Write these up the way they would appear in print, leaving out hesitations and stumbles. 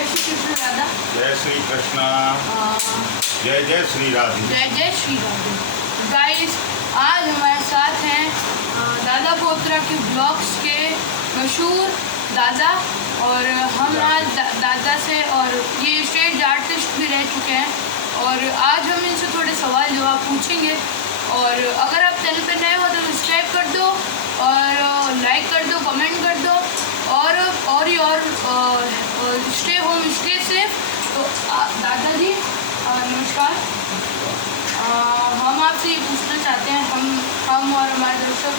जय श्री कृष्ण राधा। जय श्री कृष्णा। जय जय श्री राधे। जय जय श्री राधे। गाइस, आज हमारे साथ हैं दादा पोत्रा के ब्लॉग्स के मशहूर दादा, और हम आज दादा से, और ये स्टेज आर्टिस्ट भी रह चुके हैं, और आज हम इनसे थोड़े सवाल जवाब पूछेंगे। और अगर आप चैनल पर नए हो तो सब्सक्राइब कर दो, और लाइक कर दो, कमेंट कर दो, और स्टे होम स्टे सेफ। तो दादाजी नमस्कार। हम आपसे ये पूछना चाहते हैं, हम और हमारे दर्शक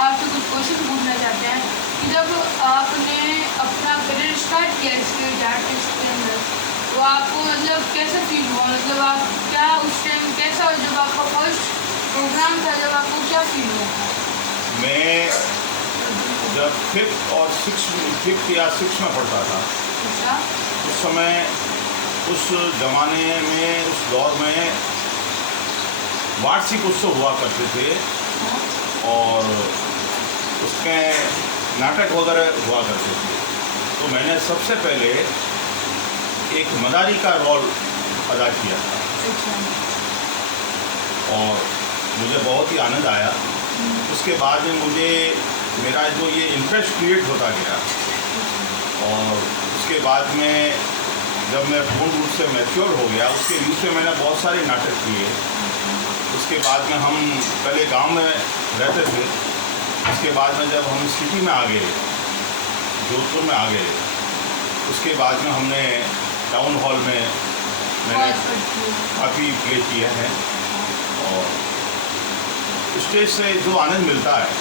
आपसे कुछ क्वेश्चन पूछना चाहते हैं कि जब आपने अपना करियर स्टार्ट किया स्टेज आर्टिस्ट के अंदर, तो आपको मतलब कैसा फील हुआ? मतलब आप क्या उस टाइम कैसा, जब आपका फर्स्ट प्रोग्राम था, जब आपको क्या फील हुआ? मैं जब फिफ्थ या सिक्स में पढ़ता था, अच्छा, उस समय, उस ज़माने में, उस दौर में वार्षिक उत्सव हुआ करते थे, और उसमें नाटक वगैरह हुआ करते थे। तो मैंने सबसे पहले एक मदारी का रोल अदा किया था, और मुझे बहुत ही आनंद आया। उसके बाद में मुझे मेरा जो ये इंटरेस्ट क्रिएट होता गया, और उसके बाद में जब मैं पूर्ण रूप से मैच्योर हो गया, उसके बीच में मैंने बहुत सारे नाटक किए। उसके बाद में हम पहले गांव में रहते थे, उसके बाद में जब हम सिटी में आ गए, जोधपुर में आ गए, उसके बाद में हमने टाउन हॉल में मैंने काफ़ी प्ले किए हैं, और स्टेज से जो आनंद मिलता है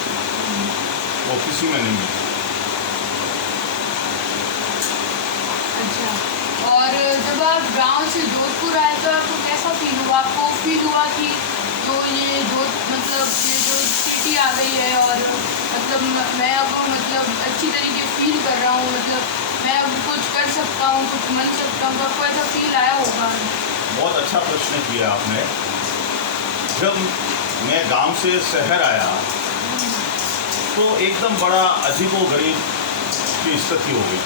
वो किसी में नहीं मिलता। अच्छा, और जब आप गांव से जोधपुर आए तो आपको कैसा फील हुआ? आपको फील हुआ कि मतलब ये जो सिटी आ गई है, और मतलब मैं अब मतलब अच्छी तरीके फील कर रहा हूँ, मतलब मैं अब कुछ कर सकता हूँ, कुछ बन सकता हूँ, तो आपको ऐसा फील आया होगा? बहुत अच्छा प्रश्न किया आपने। जब मैं गांव से शहर आया तो एकदम बड़ा अजीबोगरीब की स्थिति हो गई,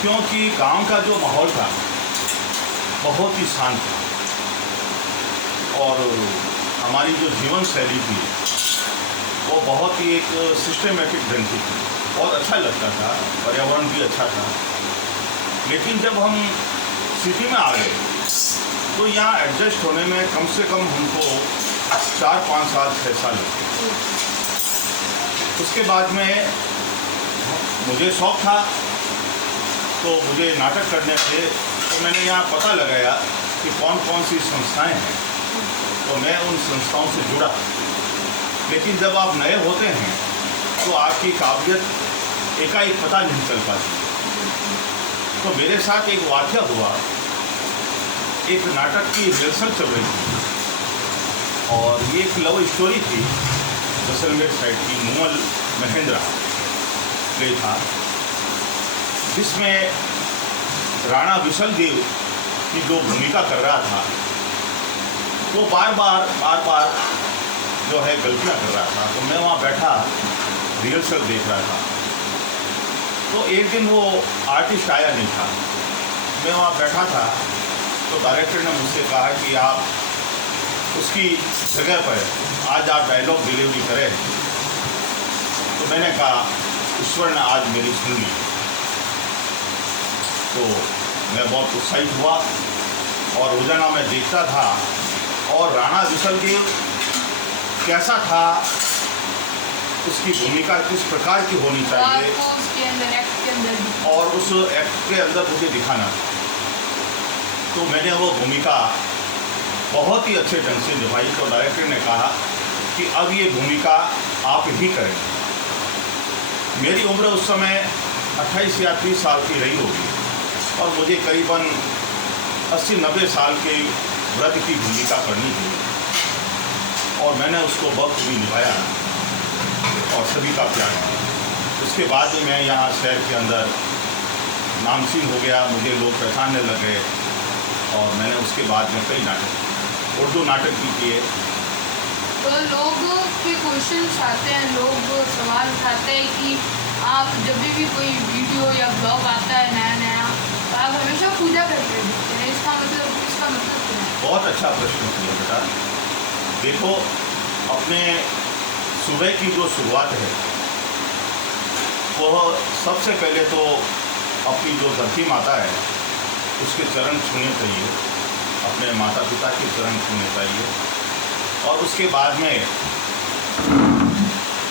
क्योंकि गांव का जो माहौल था बहुत ही शांत था, और हमारी जो जीवन शैली थी वो बहुत ही एक सिस्टमेटिक ढंग की थी, बहुत अच्छा लगता था, पर्यावरण भी अच्छा था। लेकिन जब हम सिटी में आ गए तो यहाँ एडजस्ट होने में कम से कम हमको 4-5 साल 6 साल लगे। उसके बाद में मुझे शौक़ था, तो मुझे नाटक करने पे, तो मैंने यहाँ पता लगाया कि कौन कौन सी संस्थाएं हैं, तो मैं उन संस्थाओं से जुड़ा। लेकिन जब आप नए होते हैं तो आपकी काबिलियत एकाएक पता नहीं चल पाती। तो मेरे साथ एक वाक़या हुआ, एक नाटक की रिहर्सल चल रही थी, और ये एक लव स्टोरी थी, जैसलमेर साइड की मूमल महेंद्रा प्ले था, जिसमें राणा विशल देव की जो भूमिका कर रहा था वो बार बार जो है गलतियां कर रहा था। तो मैं वहाँ बैठा रिहर्सल देख रहा था, तो एक दिन वो आर्टिस्ट आया नहीं था, मैं वहाँ बैठा था, तो डायरेक्टर ने मुझसे कहा कि आप उसकी जगह पर आज आप डायलॉग डिलीवरी करें। तो मैंने कहा ईश्वर ने आज मेरी सुन ली। तो मैं बहुत उत्साहित हुआ, और रोजाना मैं देखता था, और राणा विशलदेव कैसा था, उसकी भूमिका किस प्रकार की होनी चाहिए, और उस एक्ट के अंदर मुझे दिखाना था। तो मैंने वो भूमिका बहुत ही अच्छे ढंग से निभाई। तो डायरेक्टर ने कहा कि अब ये भूमिका आप ही करें। मेरी उम्र उस समय 28 या 30 साल की रही होगी, और मुझे करीबन 80-90 साल के व्रत की भूमिका करनी थी, और मैंने उसको बखूबी निभाया, और सभी का प्यार किया। उसके बाद में मैं यहाँ शहर के अंदर नामचीन हो गया, मुझे लोग पहचानने लगे, और मैंने उसके बाद में कई नाटक, उर्दू नाटक भी किए। तो लोग के क्वेश्चन आते हैं, लोग सवाल उठाते हैं कि आप जब भी कोई वीडियो या ब्लॉग आता है नया, करके दिखते हैं, इसका मतलब क्या है? बहुत अच्छा प्रश्न किया बेटा। देखो, अपने सुबह की जो शुरुआत है वह सबसे पहले तो अपनी जो धरती माता है उसके चरण छूने चाहिए, अपने माता पिता के चरण छूने चाहिए, और उसके बाद में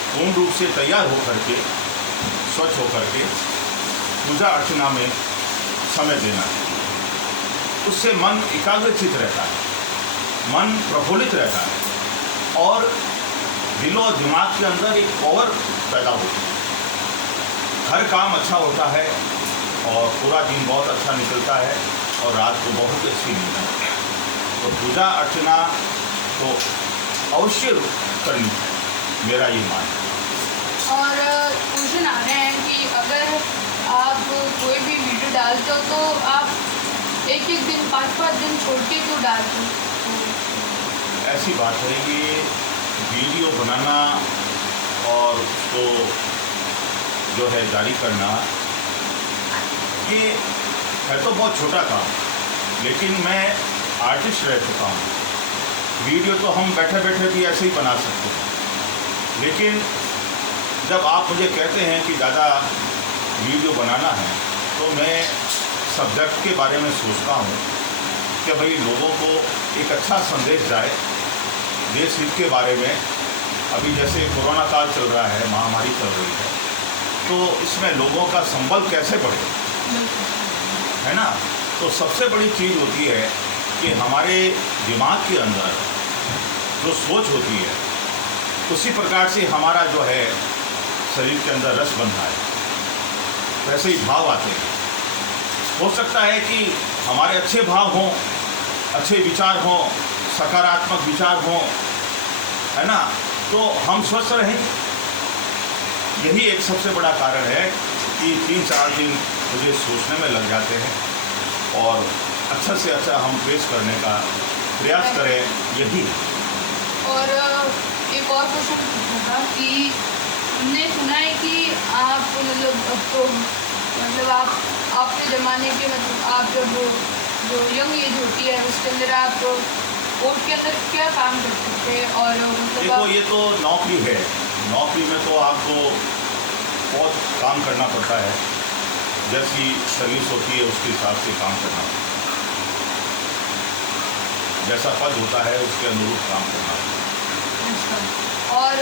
पूर्ण रूप से तैयार होकर के, स्वच्छ होकर के पूजा अर्चना में समय देना चाहिए। उससे मन एकाग्रचित रहता है, मन प्रफुल्लित रहता है और दिल और दिमाग के अंदर एक पावर पैदा होती है। हर काम अच्छा होता है और पूरा दिन बहुत अच्छा निकलता है और रात को बहुत अच्छी नींद आती है। तो पूजा अर्चना तो अवश्य करनी है, मेरा ये मानना है। और क्वेश्चन आ रहे हैं कि अगर आप कोई भी वीडियो डालते हो तो आप एक दिन 5 दिन छोड़ के क्यों डालते हो? ऐसी बात है कि वीडियो बनाना और उसको जो है जारी करना, ये है तो बहुत छोटा काम, लेकिन मैं आर्टिस्ट रह चुका हूँ। वीडियो तो हम बैठे बैठे भी ऐसे ही बना सकते हैं, लेकिन जब आप मुझे कहते हैं कि दादा वीडियो बनाना है, तो मैं सब्जेक्ट के बारे में सोचता हूँ कि भाई लोगों को एक अच्छा संदेश जाए देश हित के बारे में। अभी जैसे कोरोना काल चल रहा है, महामारी चल रही है, तो इसमें लोगों का संबल कैसे बढ़े, है ना। तो सबसे बड़ी चीज़ होती है कि हमारे दिमाग के अंदर जो सोच होती है उसी प्रकार से हमारा जो है शरीर के अंदर रस बनता है, वैसे ही भाव आते हैं। हो सकता है कि हमारे अच्छे भाव हों, अच्छे विचार हों, सकारात्मक विचार हों, है ना, तो हम स्वस्थ रहें। यही एक सबसे बड़ा कारण है कि 3-4 दिन मुझे सोचने में लग जाते हैं और अच्छा से अच्छा हम पेश करने का प्रयास करें, यही। और एक और क्वेश्चन पूछना था कि हमने सुना है कि आप मतलब आपके ज़माने के मतलब आप जब जो यंग एज होती है उसके अंदर आप कोर्ट के अंदर क्या काम करते थे? और मतलब देखो, ये तो नौकरी है, नौकरी में तो आपको बहुत काम करना पड़ता है, जैसी सर्विस होती है उसके हिसाब से काम करना पड़ता है, जैसा पद होता है उसके अनुरूप काम करना पड़ता अच्छा। और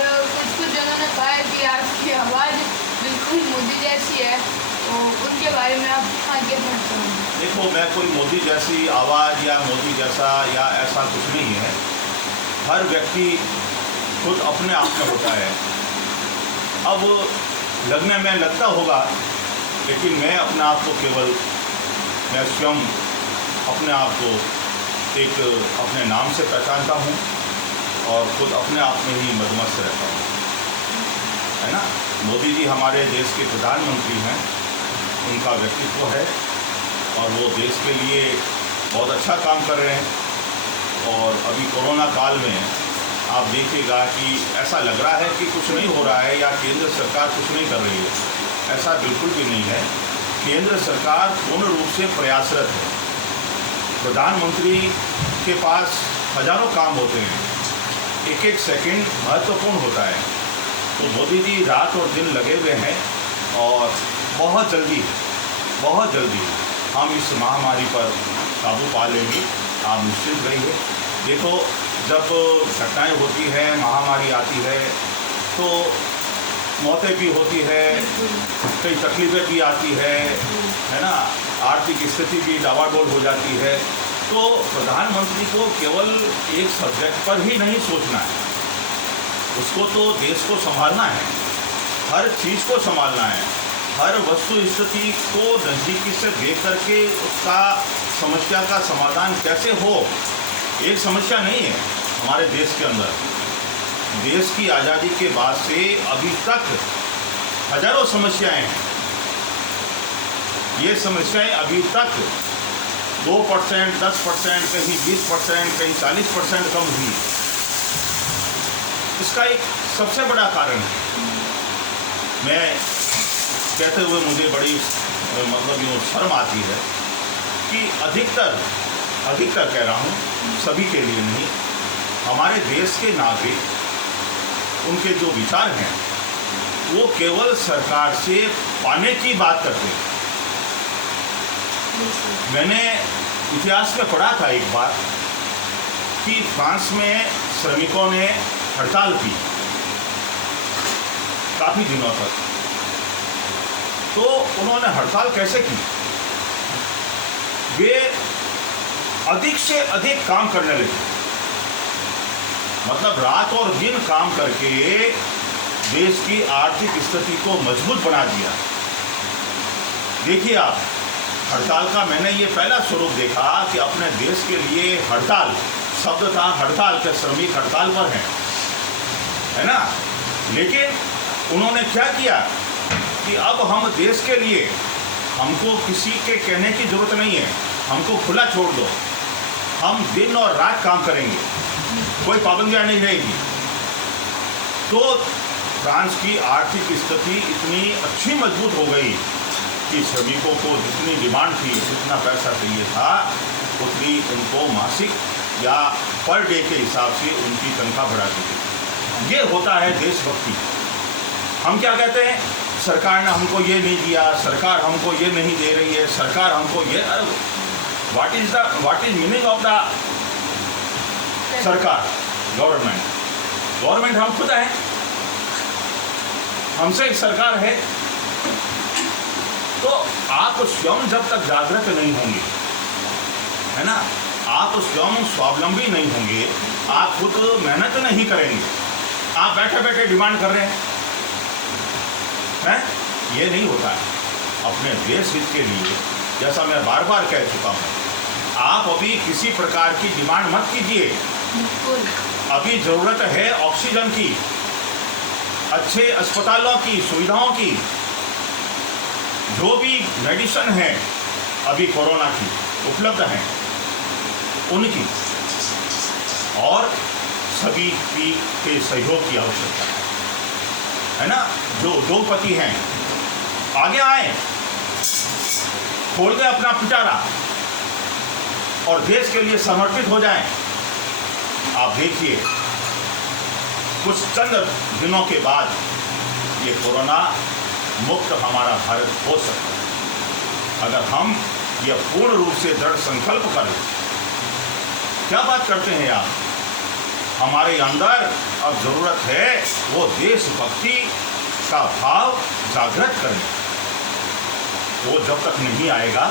कुछ जनों ने कहा है कि आपकी आवाज़ बिल्कुल मोदी जैसी है, तो उनके बारे में आप क्या कहना चाहेंगे? देखो, मैं कोई मोदी जैसी आवाज़ या मोदी जैसा या ऐसा कुछ नहीं है। हर व्यक्ति खुद अपने आप में होता है। अब लगने में लगता होगा, लेकिन मैं अपने आप को केवल, मैं स्वयं अपने आप को एक अपने नाम से पहचानता हूँ और खुद अपने आप में ही मदमस्त रहता हूँ, है ना। मोदी जी हमारे देश के प्रधानमंत्री हैं, उनका व्यक्तित्व है और वो देश के लिए बहुत अच्छा काम कर रहे हैं। और अभी कोरोना काल में आप देखिएगा कि ऐसा लग रहा है कि कुछ नहीं हो रहा है या केंद्र सरकार कुछ नहीं कर रही है। ऐसा बिल्कुल भी नहीं है। केंद्र सरकार पूर्ण रूप से प्रयासरत है। प्रधानमंत्री के पास हजारों काम होते हैं, एक एक सेकंड महत्वपूर्ण होता है। तो मोदी जी रात और दिन लगे हुए हैं और बहुत जल्दी हम इस महामारी पर काबू पा लेंगे, आप निश्चिंत रहिए। देखो, जब घटनाएं होती है, महामारी आती है, तो मौतें भी होती है, कई तकलीफ़ें भी आती है ना, आर्थिक स्थिति भी डावाडोल हो जाती है। तो प्रधानमंत्री को केवल एक सब्जेक्ट पर ही नहीं सोचना है, उसको तो देश को संभालना है, हर चीज़ को संभालना है, हर वस्तु स्थिति को नज़दीकी से देख करके उसका समस्या का समाधान कैसे हो। एक समस्या नहीं है हमारे देश के अंदर। देश की आज़ादी के बाद से अभी तक हजारों समस्याएं हैं। ये समस्याएं अभी तक 2%, 10%, कहीं 20%, कहीं 40% कम हुई। इसका एक सबसे बड़ा कारण है, मैं कहते हुए मुझे बड़ी मतलब यूँ शर्म आती है कि अधिकतर कह रहा हूँ, सभी के लिए नहीं, हमारे देश के नागरिक उनके जो विचार हैं वो केवल सरकार से पाने की बात करते हैं। मैंने इतिहास में पढ़ा था एक बार कि फ्रांस में श्रमिकों ने हड़ताल की काफ़ी दिनों तक। तो उन्होंने हड़ताल कैसे की? वे अधिक से अधिक काम करने लगे, मतलब रात और दिन काम करके देश की आर्थिक स्थिति को मजबूत बना दिया। देखिए आप, हड़ताल का मैंने ये पहला स्वरूप देखा कि अपने देश के लिए हड़ताल, शब्द था हड़ताल के, श्रमिक हड़ताल पर हैं, है ना। लेकिन उन्होंने क्या किया कि अब हम देश के लिए, हमको किसी के कहने की जरूरत नहीं है, हमको खुला छोड़ दो, हम दिन और रात काम करेंगे, कोई पाबंदियां नहीं रहेगी। तो फ्रांस की आर्थिक स्थिति इतनी अच्छी मजबूत हो गई कि श्रमिकों को जितनी डिमांड थी, जितना पैसा चाहिए था, उतनी उनको मासिक या पर डे के हिसाब से उनकी तनख्वाह बढ़ा दी गई। ये होता है देशभक्ति। हम क्या कहते हैं, सरकार ने हमको ये नहीं दिया, सरकार हमको ये नहीं दे रही है, सरकार हमको ये, what is meaning of the सरकार? गवर्नमेंट हम खुद हैं, हमसे एक सरकार है। तो आप स्वयं जब तक जागृत नहीं होंगे, है ना, आप स्वयं स्वावलंबी नहीं होंगे, आप खुद मेहनत नहीं करेंगे, आप बैठे बैठे डिमांड कर रहे हैं, ये नहीं होता है। अपने देश हित के लिए, जैसा मैं बार बार कह चुका हूँ, आप अभी किसी प्रकार की डिमांड मत कीजिए। अभी ज़रूरत है ऑक्सीजन की, अच्छे अस्पतालों की, सुविधाओं की, जो भी मेडिसिन है अभी कोरोना की उपलब्ध हैं उनकी, और सभी के सहयोग की आवश्यकता है ना। जो उद्योगपति हैं आगे आए, खोल दे अपना पिटारा और देश के लिए समर्पित हो जाएं। आप देखिए, कुछ चंद दिनों के बाद ये कोरोना मुक्त हमारा भारत हो सकता है, अगर हम ये पूर्ण रूप से दृढ़ संकल्प करें। क्या बात करते हैं आप? हमारे अंदर अब जरूरत है वो देशभक्ति का भाव जागृत करें। वो जब तक नहीं आएगा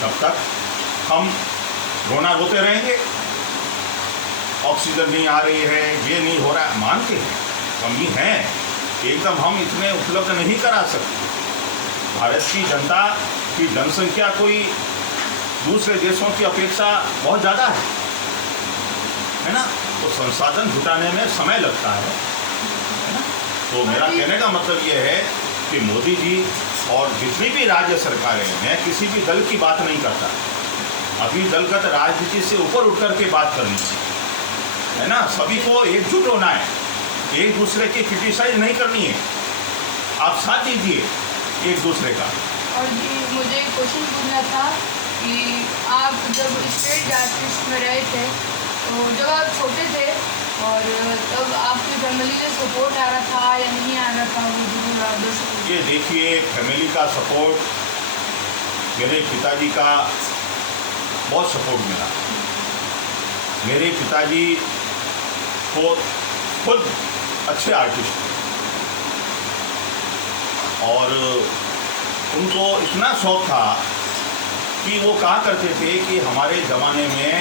तब तक हम रोना रोते रहेंगे। ऑक्सीजन नहीं आ रही है, ये नहीं हो रहा है, मानते हैं कमी है, एकदम हम इतने उपलब्ध नहीं करा सकते। भारत की जनता की जनसंख्या कोई दूसरे देशों की अपेक्षा बहुत ज़्यादा है ना, तो संसाधन जुटाने में समय लगता है ना। तो मेरा कहने का मतलब ये है कि मोदी जी और जितनी भी राज्य सरकारें हैं, मैं किसी भी दल की बात नहीं करता, अभी दलगत राजनीति से ऊपर उठ कर के बात करनी है ना। सभी को एकजुट होना है, एक दूसरे की क्रिटिसाइज नहीं करनी है, आप साथ दीजिए एक दूसरे का। और जी मुझे एक क्वेश्चन पूछना था कि आप जब स्टेट जस्टिस में रहे थे, तो जब आप छोटे थे और तब आपकी फैमिली से सपोर्ट आ रहा था या नहीं आ रहा था, वो जरूर आप दर्शक। ये देखिए, फैमिली का सपोर्ट, मेरे पिताजी का बहुत सपोर्ट मिला। मेरे पिताजी को खुद अच्छे आर्टिस्ट थे और उनको इतना शौक था कि वो कहा करते थे कि हमारे ज़माने में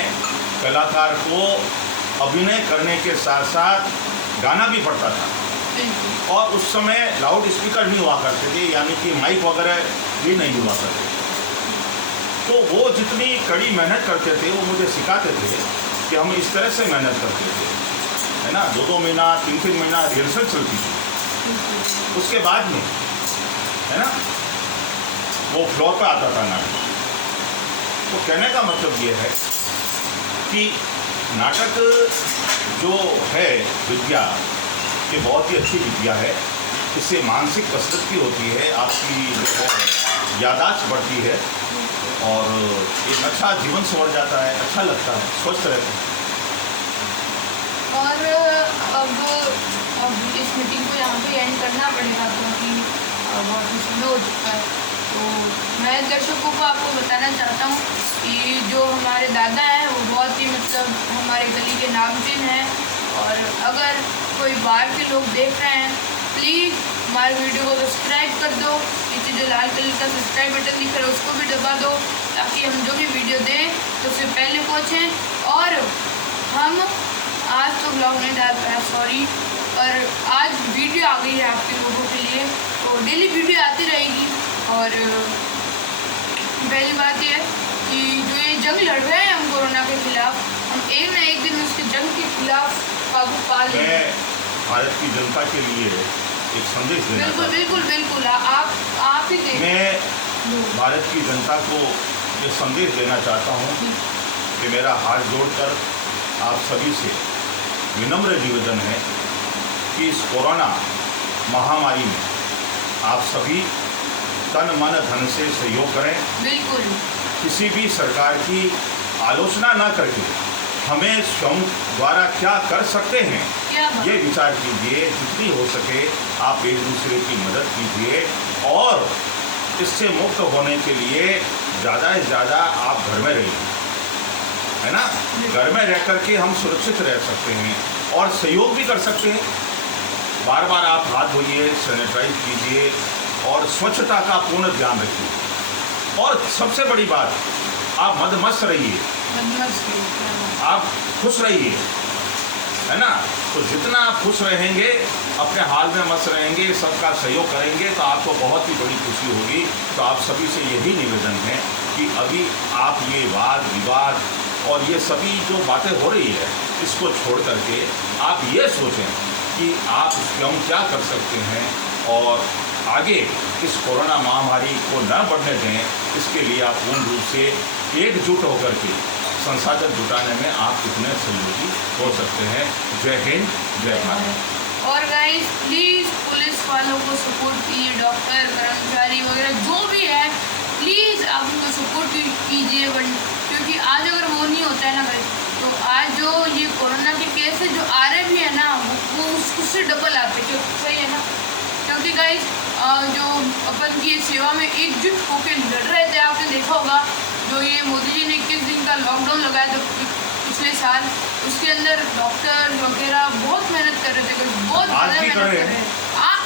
कलाकार को अभिनय करने के साथ साथ गाना भी पड़ता था, और उस समय लाउड स्पीकर नहीं हुआ करते थे, यानी कि माइक वगैरह भी नहीं हुआ करते थे। तो वो जितनी कड़ी मेहनत करते थे वो मुझे सिखाते थे कि हम इस तरह से मेहनत करते थे, है ना। 2-2 महीना 3-3 महीना रिहर्सल चलती थी, उसके बाद में, है ना, वो फ्लोर पे आता था नाटक। तो कहने का मतलब ये है कि नाटक जो है विद्या, ये बहुत ही अच्छी विद्या है। इससे मानसिक कसरत भी होती है, आपकी जो है याददाश्त बढ़ती है और एक अच्छा जीवन संवर जाता है, अच्छा लगता है, स्वस्थ रहते हैं। और अब इस मीटिंग को यहाँ पे एंड करना पड़ेगा क्योंकि बहुत ही समय हो चुका है। तो मैं दर्शकों को आपको बताना चाहता हूँ कि जो हमारे दादा हैं वो बहुत ही मतलब हमारे गली के नामचीन हैं। और अगर कोई बाहर के लोग देख रहे हैं, प्लीज़ हमारे वीडियो को सब्सक्राइब कर दो। नीचे जो लाल कलर का सब्सक्राइब बटन दिख रहा है उसको भी दबा दो ताकि हम जो भी वीडियो दें तो उससे पहले पहुँचें। और हम आज तो ब्लॉग नहीं डाल पाया, सॉरी, पर आज वीडियो आ गई है आपके लोगों के लिए, तो डेली वीडियो आती रहेगी। और पहली बात यह है कि जो ये जंग लड़ रहे हैं हम कोरोना के खिलाफ, हम एक ना एक दिन उसके जंग के खिलाफ काबू पा लेंगे। मैं भारत की जनता के लिए एक संदेश देना बिल्कुल चाहता बिल्कुल बिल्कुल आप ही हूँ। दें। मैं भारत की जनता को ये संदेश देना चाहता हूँ कि मेरा हाथ जोड़कर आप सभी से विनम्र निवेदन है कि इस कोरोना महामारी में आप सभी तन मन धन से सहयोग करें। बिल्कुल किसी भी सरकार की आलोचना न करके हमें स्वयं द्वारा क्या कर सकते हैं क्या बात। ये विचार कीजिए। जितनी हो सके आप एक दूसरे की मदद कीजिए और इससे मुक्त होने के लिए ज़्यादा से ज़्यादा आप घर में रहिए, है ना। घर में रह करके हम सुरक्षित रह सकते हैं और सहयोग भी कर सकते हैं। बार बार आप हाथ धोइए, सैनिटाइज कीजिए और स्वच्छता का पूर्ण ध्यान रखिए। और सबसे बड़ी बात, आप मदमस्त रहिए, आप खुश रहिए, है ना। तो जितना आप खुश रहेंगे, अपने हाल में मस्त रहेंगे, सबका सहयोग करेंगे तो आपको बहुत ही बड़ी खुशी होगी। तो आप सभी से यही निवेदन है कि अभी आप ये वाद विवाद और ये सभी जो बातें हो रही है इसको छोड़ करके आप ये सोचें कि आप स्वयं क्या कर सकते हैं और आगे इस कोरोना महामारी को न बढ़ने दें। इसके लिए आप पूर्ण रूप से एकजुट होकर के संसाधन जुटाने में आप कितने सहयोगी हो सकते हैं। जय हिंद, जय भारत। और गाइस प्लीज़ पुलिस वालों को सपोर्ट कीजिए, डॉक्टर कर्मचारी वगैरह जो भी है प्लीज़ आप उनको सपोर्ट कीजिए। क्योंकि आज अगर वो नहीं होता है ना गाइस, तो आज जो ये कोरोना के केसेस जो आ रहे भी है ना वो उससे डबल आते, जो सही है ना। क्योंकि गाइस जो अपन की सेवा में एकजुट होकर लड़ रहे थे, आपने देखा होगा जो ये मोदी जी ने 21 दिन का लॉकडाउन लगाया था पिछले साल, उसके अंदर डॉक्टर वगैरह बहुत मेहनत कर रहे थे, बहुत ज़्यादा मेहनत कर रहे हैं।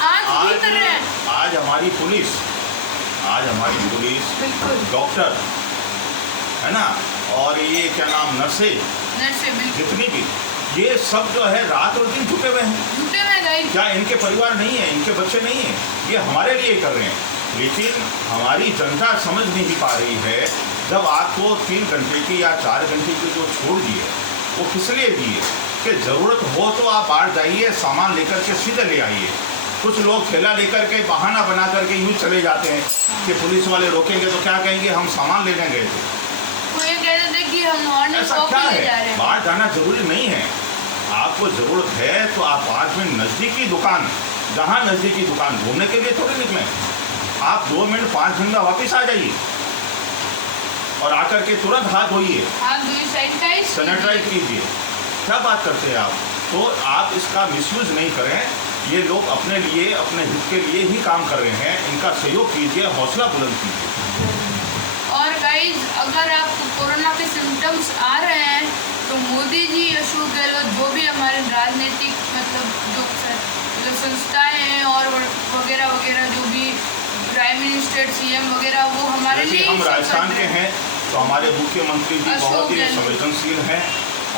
आज भी कर रहे हैं। आज हमारी पुलिस बिल्कुल डॉक्टर, है ना, और ये क्या नाम, नर्से बिल्कुल जितनी भी, ये सब जो है रात और दिन जुटे हुए हैं। गाइस। क्या इनके परिवार नहीं है, इनके बच्चे नहीं हैं? ये हमारे लिए कर रहे हैं। लेकिन हमारी जनता समझ नहीं पा रही है। जब आपको 3 घंटे की या 4 घंटे की जो छोड़ दिए वो किस लिए दिए कि ज़रूरत हो तो आप बाहर जाइए, सामान लेकर के सीधे ले आइए। कुछ लोग थैला लेकर के बहाना बना करके यूँ चले जाते हैं कि पुलिस वाले रोकेंगे तो क्या कहेंगे, हम सामान लेने गए थे। वो ये कहते थे कि हम मॉर्निंग ऐसा वॉक क्या पे ले जा रहे है? हैं। बाहर जाना जरूरी नहीं है। आपको ज़रूरत है तो आप आज में नज़दीकी दुकान, जहाँ नज़दीकी दुकान, घूमने के लिए थोड़ी निकलें। आप 2 मिनट 5 मिनट में वापस आ जाइए और आकर के तुरंत हाथ धोइए, सैनिटाइज कीजिए। क्या बात करते हैं आप? तो आप इसका मिसयूज़ नहीं करें। ये लोग अपने लिए, अपने हित के लिए ही काम कर रहे हैं। इनका सहयोग कीजिए, हौसला बुलंद कीजिए। और गाइज अगर आपको कोरोना के सिम्टम्स आ रहे हैं तो मोदी जी, अशोक गहलोत, जो भी हमारे राजनीतिक मतलब जो संस्थाएं हैं और वगैरह वगैरह, जो भी प्राइम मिनिस्टर, सीएम वगैरह, वो हमारे लिए हम राजस्थान के हैं तो हमारे मुख्यमंत्री जी बहुत ही संवेदनशील हैं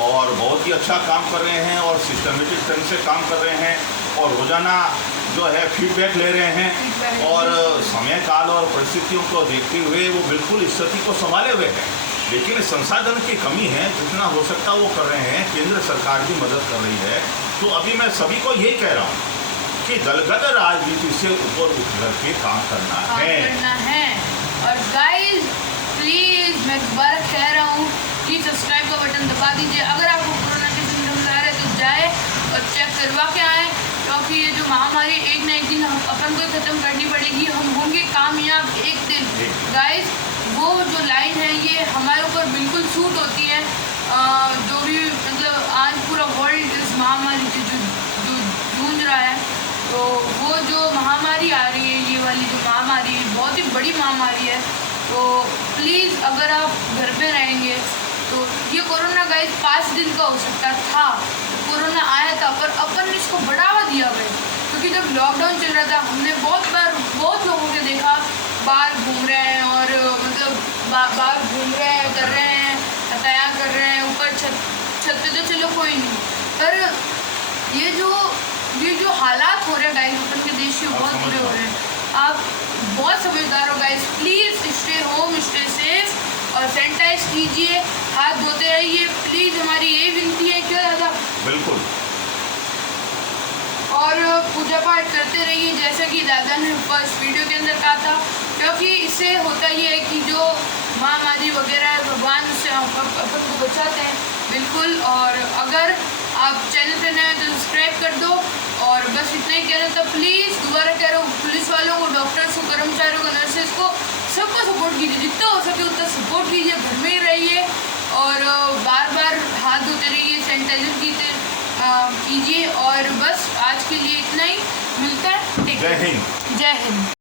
और बहुत ही अच्छा काम कर रहे हैं और सिस्टमेटिक ढंग से काम कर रहे हैं और रोज़ाना जो है फीडबैक ले रहे हैं और समय काल और परिस्थितियों को देखते हुए वो बिल्कुल स्थिति को संभाले हुए हैं। लेकिन संसाधन की कमी है, जितना हो सकता वो कर रहे हैं। केंद्र सरकार भी मदद कर रही है। तो अभी मैं सभी को यही कह रहा हूँ कि दलगत राजनीति से ऊपर उठ करके काम करना है। और गाइज प्लीज़ मैं दोबारा कह रहा हूँ कि सब्सक्राइब का बटन दबा दीजिए। अगर आपको कोरोना के सिम्टम्स आ रहे हैं तो जाए और चेक करवा के आए। क्योंकि ये जो महामारी एक ना एक दिन अपन को ख़त्म करनी पड़ेगी, हम होंगे कामयाब एक दिन। गाइस वो जो लाइन है ये हमारे ऊपर बिल्कुल सूट होती है। जो भी मतलब आज पूरा वर्ल्ड इस महामारी से जो जूझ रहा है, तो वो जो महामारी आ रही है, ये वाली जो महामारी है बहुत ही बड़ी महामारी है। तो प्लीज़ अगर आप घर पे रहेंगे तो ये कोरोना गाइस 5 दिन का हो सकता था, कोरोना आया था, पर अपन ने इसको बढ़ावा दिया गया क्योंकि जब लॉकडाउन चल रहा था हमने बहुत लोगों के देखा बाहर घूम रहे हैं और मतलब बाहर घूम रहे हैं, कर रहे हैं, हताया कर रहे हैं, ऊपर छत पे तो चलो कोई नहीं, पर ये जो हालात हो रहे हैं गाइस अपन के देश के बहुत बुरे हो रहे हैं। आप बहुत समझदार हो guys, please stay home, stay safe और सैनिटाइज कीजिए, हाथ धोते रहिए, प्लीज़ हमारी यही विनती है। क्यों दादा? बिल्कुल। और पूजा पाठ करते रहिए जैसा कि दादा ने फर्स्ट वीडियो के अंदर कहा था, क्योंकि इससे होता ये है कि जो महामारी वगैरह है भगवान से अपन को बचाते हैं। बिल्कुल। और अगर आप चैनल पे नए हैं तो सब्सक्राइब कर दो। और बस इतना ही कहना था, प्लीज़ दोबारा कह रहा हूँ, पुलिस वालों को, डॉक्टर्स को, कर्मचारियों को, नर्सेस को, सबको सपोर्ट कीजिए, जितना हो सके उतना सपोर्ट कीजिए, घर में ही रहिए और बार बार हाथ धोते रहिए, सैनिटाइजर कीजिए। और बस आज के लिए इतना ही, मिलता है। जय हिंद। जय हिंद।